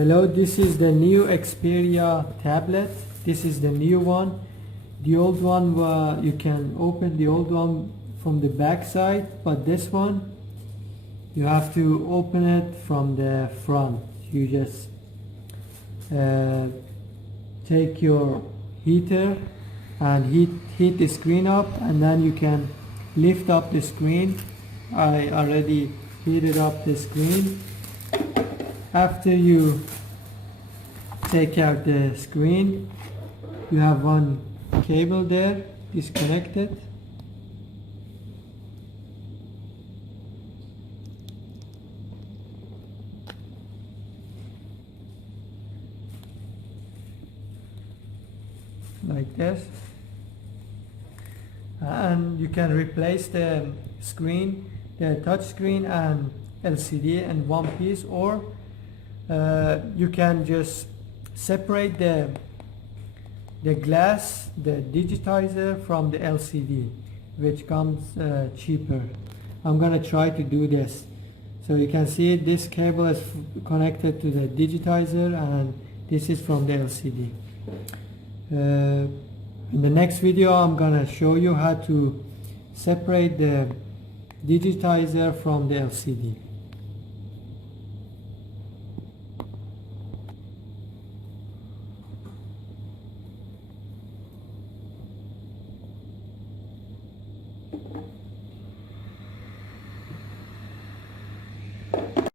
Hello, this is the new Xperia tablet. This is the new one. The old one, you can open the old one from the back side, but this one you have to open it from the front. You just take your heater and heat the screen up, and then you can lift up the screen. I already heated up the screen. After you take out the screen, you have one cable there disconnected. Like this. And you can replace the screen, the touch screen and LCD in one piece, or you can just separate the glass, the digitizer from the LCD, which comes cheaper. I'm gonna try to do this. So you can see this cable is connected to the digitizer, and this is from the LCD. In the next video I'm gonna show you how to separate the digitizer from the LCD.